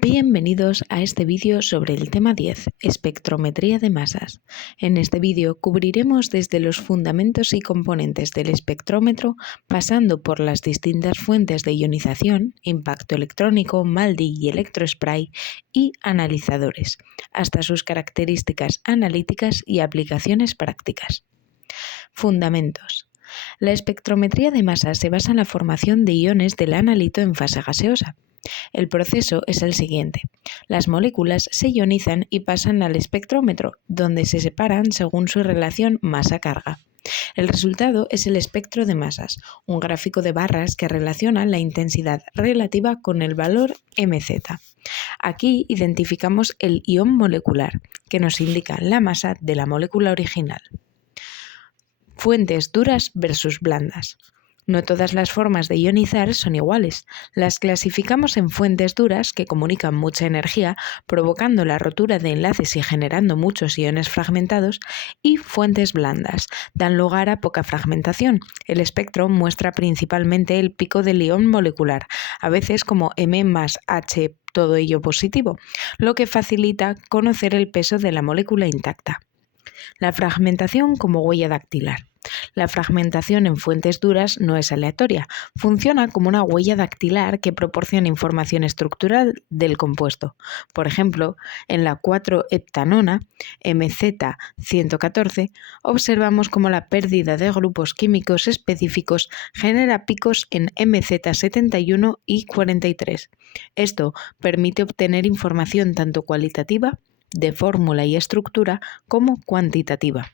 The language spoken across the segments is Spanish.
Bienvenidos a este vídeo sobre el tema 10, espectrometría de masas. En este vídeo cubriremos desde los fundamentos y componentes del espectrómetro, pasando por las distintas fuentes de ionización, impacto electrónico, MALDI y electrospray y analizadores, hasta sus características analíticas y aplicaciones prácticas. Fundamentos. La espectrometría de masas se basa en la formación de iones del analito en fase gaseosa. El proceso es el siguiente. Las moléculas se ionizan y pasan al espectrómetro, donde se separan según su relación masa-carga. El resultado es el espectro de masas, un gráfico de barras que relaciona la intensidad relativa con el valor mz. Aquí identificamos el ion molecular, que nos indica la masa de la molécula original. Fuentes duras versus blandas. No todas las formas de ionizar son iguales. Las clasificamos en fuentes duras, que comunican mucha energía, provocando la rotura de enlaces y generando muchos iones fragmentados, y fuentes blandas, dan lugar a poca fragmentación. El espectro muestra principalmente el pico del ion molecular, a veces como M más H, todo ello positivo, lo que facilita conocer el peso de la molécula intacta. La fragmentación como huella dactilar. La fragmentación en fuentes duras no es aleatoria, funciona como una huella dactilar que proporciona información estructural del compuesto. Por ejemplo, en la 4-heptanona, MZ114, observamos cómo la pérdida de grupos químicos específicos genera picos en MZ71 y 43. Esto permite obtener información tanto cualitativa, de fórmula y estructura, como cuantitativa.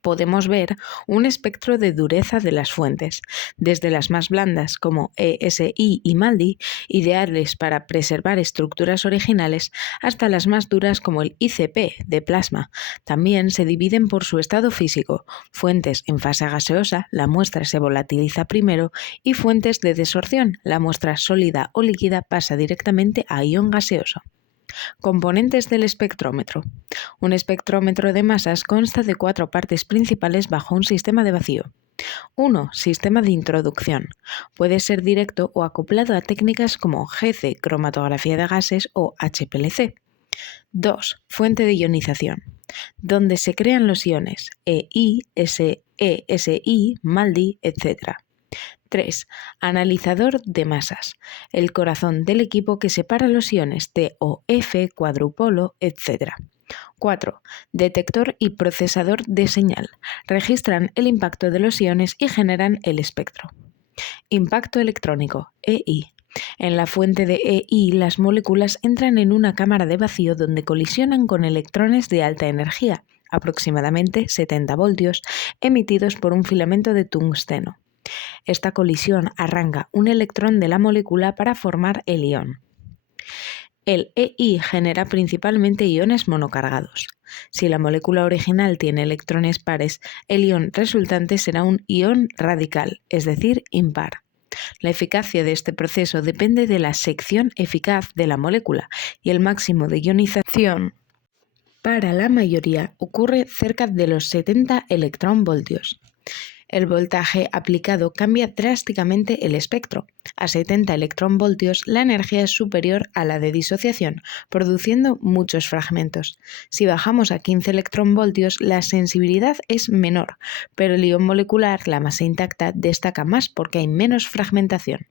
Podemos ver un espectro de dureza de las fuentes, desde las más blandas como ESI y MALDI, ideales para preservar estructuras originales, hasta las más duras como el ICP de plasma. También se dividen por su estado físico, fuentes en fase gaseosa, la muestra se volatiliza primero, y fuentes de desorción, la muestra sólida o líquida pasa directamente a ion gaseoso. Componentes del espectrómetro. Un espectrómetro de masas consta de 4 partes principales bajo un sistema de vacío. 1. Sistema de introducción. Puede ser directo o acoplado a técnicas como GC, cromatografía de gases o HPLC. 2. Fuente de ionización, donde se crean los iones EI, SE, SI, MALDI, etc. 3. Analizador de masas, el corazón del equipo que separa los iones TOF, cuadrupolo, etc. 4. Detector y procesador de señal, registran el impacto de los iones y generan el espectro. Impacto electrónico, EI. En la fuente de EI, las moléculas entran en una cámara de vacío donde colisionan con electrones de alta energía, aproximadamente 70 voltios, emitidos por un filamento de tungsteno. Esta colisión arranca un electrón de la molécula para formar el ion. El EI genera principalmente iones monocargados. Si la molécula original tiene electrones pares, el ion resultante será un ion radical, es decir, impar. La eficacia de este proceso depende de la sección eficaz de la molécula y el máximo de ionización para la mayoría ocurre cerca de los 70 electronvoltios. El voltaje aplicado cambia drásticamente el espectro. A 70 electronvoltios la energía es superior a la de disociación, produciendo muchos fragmentos. Si bajamos a 15 electronvoltios la sensibilidad es menor, pero el ion molecular, la masa intacta, destaca más porque hay menos fragmentación.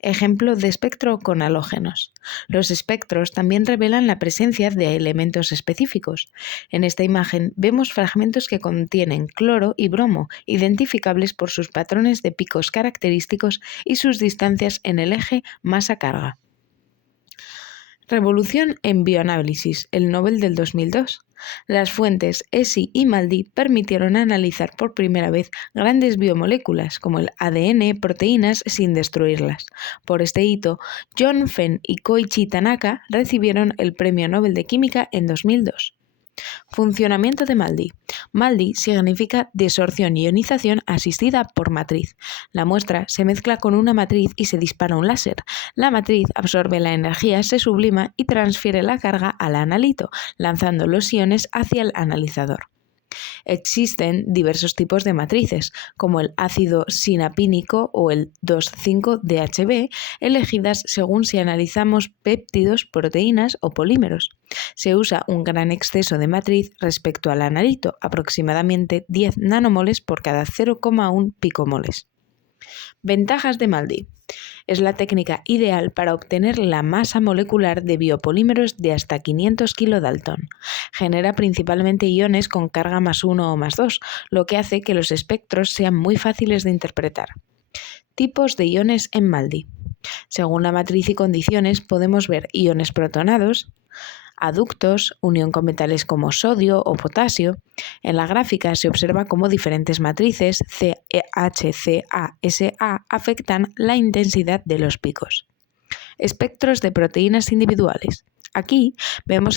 Ejemplo de espectro con halógenos. Los espectros también revelan la presencia de elementos específicos. En esta imagen vemos fragmentos que contienen cloro y bromo, identificables por sus patrones de picos característicos y sus distancias en el eje masa-carga. Revolución en bioanálisis, el Nobel del 2002. Las fuentes ESI y MALDI permitieron analizar por primera vez grandes biomoléculas como el ADN, proteínas, sin destruirlas. Por este hito, John Fenn y Koichi Tanaka recibieron el Premio Nobel de Química en 2002. Funcionamiento de MALDI. MALDI significa desorción y ionización asistida por matriz. La muestra se mezcla con una matriz y se dispara un láser. La matriz absorbe la energía, se sublima y transfiere la carga al analito, lanzando los iones hacia el analizador. Existen diversos tipos de matrices, como el ácido sinapínico o el 2,5-DHB, elegidas según si analizamos péptidos, proteínas o polímeros. Se usa un gran exceso de matriz respecto al analito, aproximadamente 10 nanomoles por cada 0,1 picomoles. Ventajas de MALDI. Es la técnica ideal para obtener la masa molecular de biopolímeros de hasta 500 kilodalton. Genera principalmente iones con carga +1 o +2, lo que hace que los espectros sean muy fáciles de interpretar. Tipos de iones en MALDI. Según la matriz y condiciones podemos ver iones protonados, aductos, unión con metales como sodio o potasio. En la gráfica se observa cómo diferentes matrices CHCASA afectan la intensidad de los picos. Espectros de proteínas individuales. Aquí vemos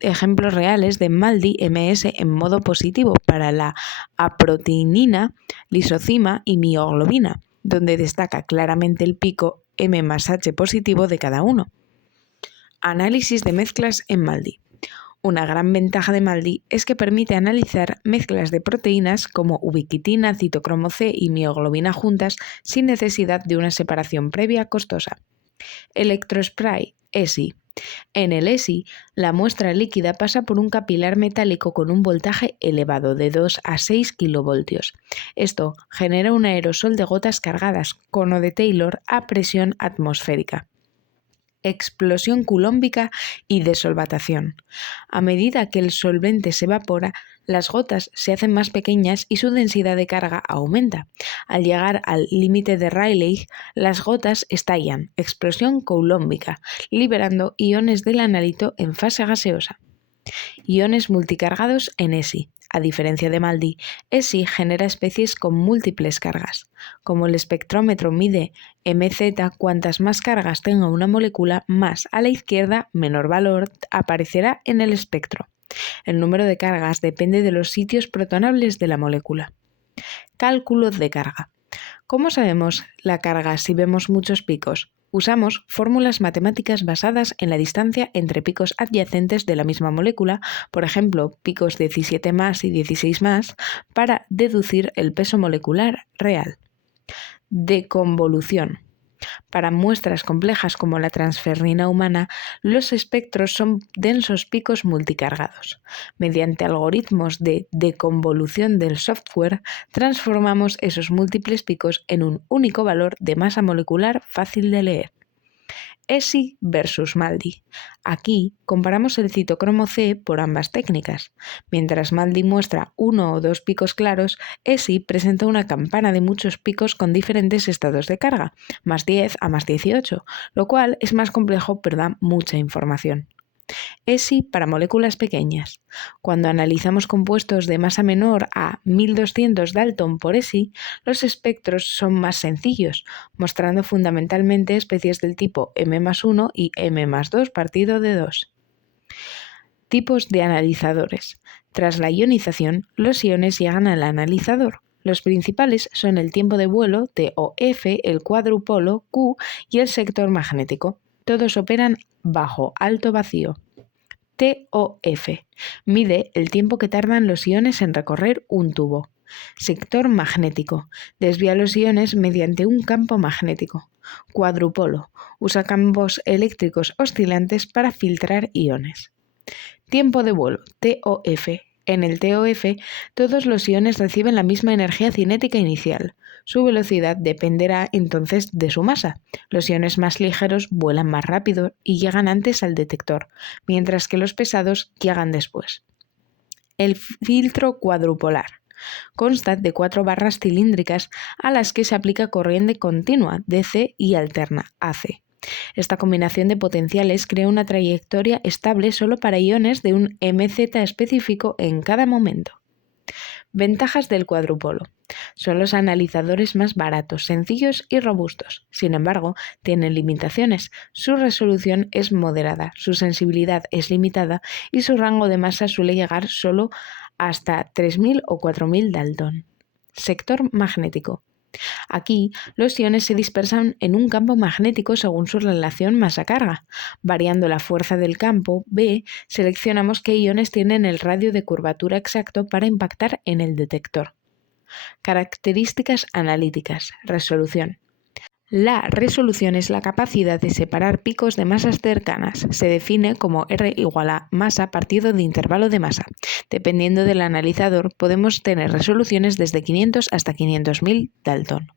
ejemplos reales de MALDI-MS en modo positivo para la aproteinina, lisozima y mioglobina, donde destaca claramente el pico M+H positivo de cada uno. Análisis de mezclas en MALDI. Una gran ventaja de MALDI es que permite analizar mezclas de proteínas como ubiquitina, citocromo C y mioglobina juntas sin necesidad de una separación previa costosa. Electrospray, ESI. En el ESI, la muestra líquida pasa por un capilar metálico con un voltaje elevado de 2 a 6 kilovoltios. Esto genera un aerosol de gotas cargadas, cono de Taylor, a presión atmosférica. Explosión culómbica y desolvatación. A medida que el solvente se evapora, las gotas se hacen más pequeñas y su densidad de carga aumenta. Al llegar al límite de Rayleigh, las gotas estallan, explosión coulombica, liberando iones del analito en fase gaseosa. Iones multicargados en ESI. A diferencia de MALDI, ESI genera especies con múltiples cargas. Como el espectrómetro mide MZ, cuantas más cargas tenga una molécula, más a la izquierda, menor valor aparecerá en el espectro. El número de cargas depende de los sitios protonables de la molécula. Cálculo de carga. ¿Cómo sabemos la carga si vemos muchos picos? Usamos fórmulas matemáticas basadas en la distancia entre picos adyacentes de la misma molécula, por ejemplo, picos 17 más y 16 más, para deducir el peso molecular real. Deconvolución. Para muestras complejas como la transferrina humana, los espectros son densos picos multicargados. Mediante algoritmos de deconvolución del software, transformamos esos múltiples picos en un único valor de masa molecular fácil de leer. ESI versus MALDI. Aquí comparamos el citocromo C por ambas técnicas. Mientras MALDI muestra 1 o 2 picos claros, ESI presenta una campana de muchos picos con diferentes estados de carga, +10 a +18, lo cual es más complejo pero da mucha información. ESI para moléculas pequeñas. Cuando analizamos compuestos de masa menor a 1200 Dalton por ESI, los espectros son más sencillos, mostrando fundamentalmente especies del tipo M+1 y M+2 partido de 2. Tipos de analizadores. Tras la ionización, los iones llegan al analizador. Los principales son el tiempo de vuelo, TOF, el cuadrupolo, Q, y el sector magnético. Todos operan bajo alto vacío. TOF. Mide el tiempo que tardan los iones en recorrer un tubo. Sector magnético. Desvía los iones mediante un campo magnético. Cuadrupolo. Usa campos eléctricos oscilantes para filtrar iones. Tiempo de vuelo, TOF. En el TOF, todos los iones reciben la misma energía cinética inicial. Su velocidad dependerá entonces de su masa. Los iones más ligeros vuelan más rápido y llegan antes al detector, mientras que los pesados llegan después. El filtro cuadrupolar. Consta de 4 barras cilíndricas a las que se aplica corriente continua, DC, y alterna, AC. Esta combinación de potenciales crea una trayectoria estable solo para iones de un MZ específico en cada momento. Ventajas del cuadrupolo. Son los analizadores más baratos, sencillos y robustos. Sin embargo, tienen limitaciones. Su resolución es moderada, su sensibilidad es limitada y su rango de masa suele llegar solo hasta 3000 o 4000 Dalton. Sector magnético. Aquí, los iones se dispersan en un campo magnético según su relación masa-carga. Variando la fuerza del campo B, seleccionamos qué iones tienen el radio de curvatura exacto para impactar en el detector. Características analíticas. Resolución. La resolución es la capacidad de separar picos de masas cercanas. Se define como R igual a masa partido de intervalo de masa. Dependiendo del analizador, podemos tener resoluciones desde 500 hasta 500.000 Dalton.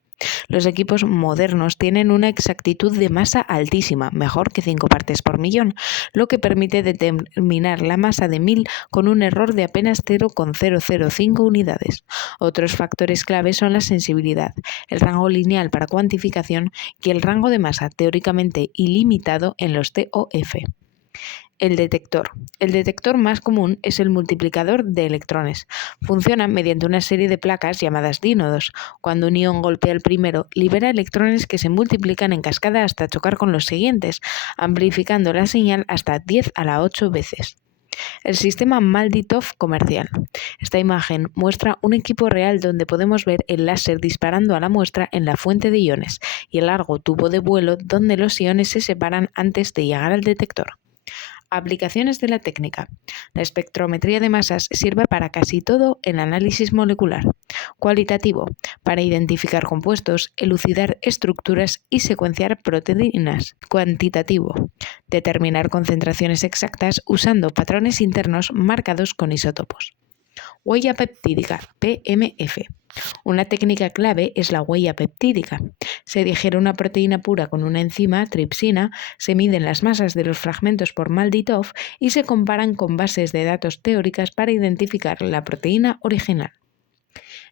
Los equipos modernos tienen una exactitud de masa altísima, mejor que 5 partes por millón, lo que permite determinar la masa de 1000 con un error de apenas 0,005 unidades. Otros factores clave son la sensibilidad, el rango lineal para cuantificación y el rango de masa teóricamente ilimitado en los TOF. El detector. El detector más común es el multiplicador de electrones. Funciona mediante una serie de placas llamadas dínodos. Cuando un ion golpea el primero, libera electrones que se multiplican en cascada hasta chocar con los siguientes, amplificando la señal hasta 10 a la 8 veces. El sistema Malditov comercial. Esta imagen muestra un equipo real donde podemos ver el láser disparando a la muestra en la fuente de iones y el largo tubo de vuelo donde los iones se separan antes de llegar al detector. Aplicaciones de la técnica. La espectrometría de masas sirve para casi todo el análisis molecular. Cualitativo, para identificar compuestos, elucidar estructuras y secuenciar proteínas. Cuantitativo, determinar concentraciones exactas usando patrones internos marcados con isótopos. Huella peptídica, PMF. Una técnica clave es la huella peptídica. Se digiere una proteína pura con una enzima, tripsina, se miden las masas de los fragmentos por Malditov y se comparan con bases de datos teóricas para identificar la proteína original.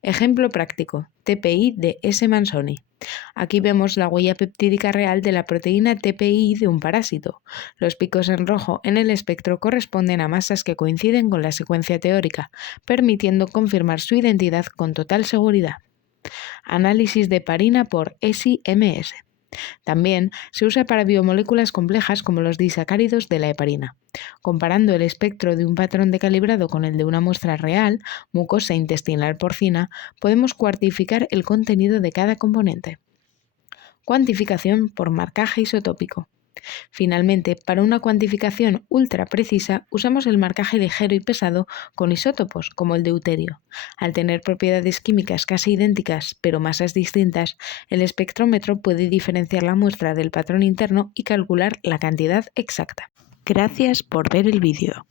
Ejemplo práctico, TPI de S. Manzoni. Aquí vemos la huella peptídica real de la proteína TPI de un parásito. Los picos en rojo en el espectro corresponden a masas que coinciden con la secuencia teórica, permitiendo confirmar su identidad con total seguridad. Análisis de heparina por SI-MS. También se usa para biomoléculas complejas como los disacáridos de la heparina. Comparando el espectro de un patrón de calibrado con el de una muestra real, mucosa intestinal porcina, podemos cuantificar el contenido de cada componente. Cuantificación por marcaje isotópico. Finalmente, para una cuantificación ultra precisa, usamos el marcaje ligero y pesado con isótopos, como el deuterio. Al tener propiedades químicas casi idénticas, pero masas distintas, el espectrómetro puede diferenciar la muestra del patrón interno y calcular la cantidad exacta. Gracias por ver el vídeo.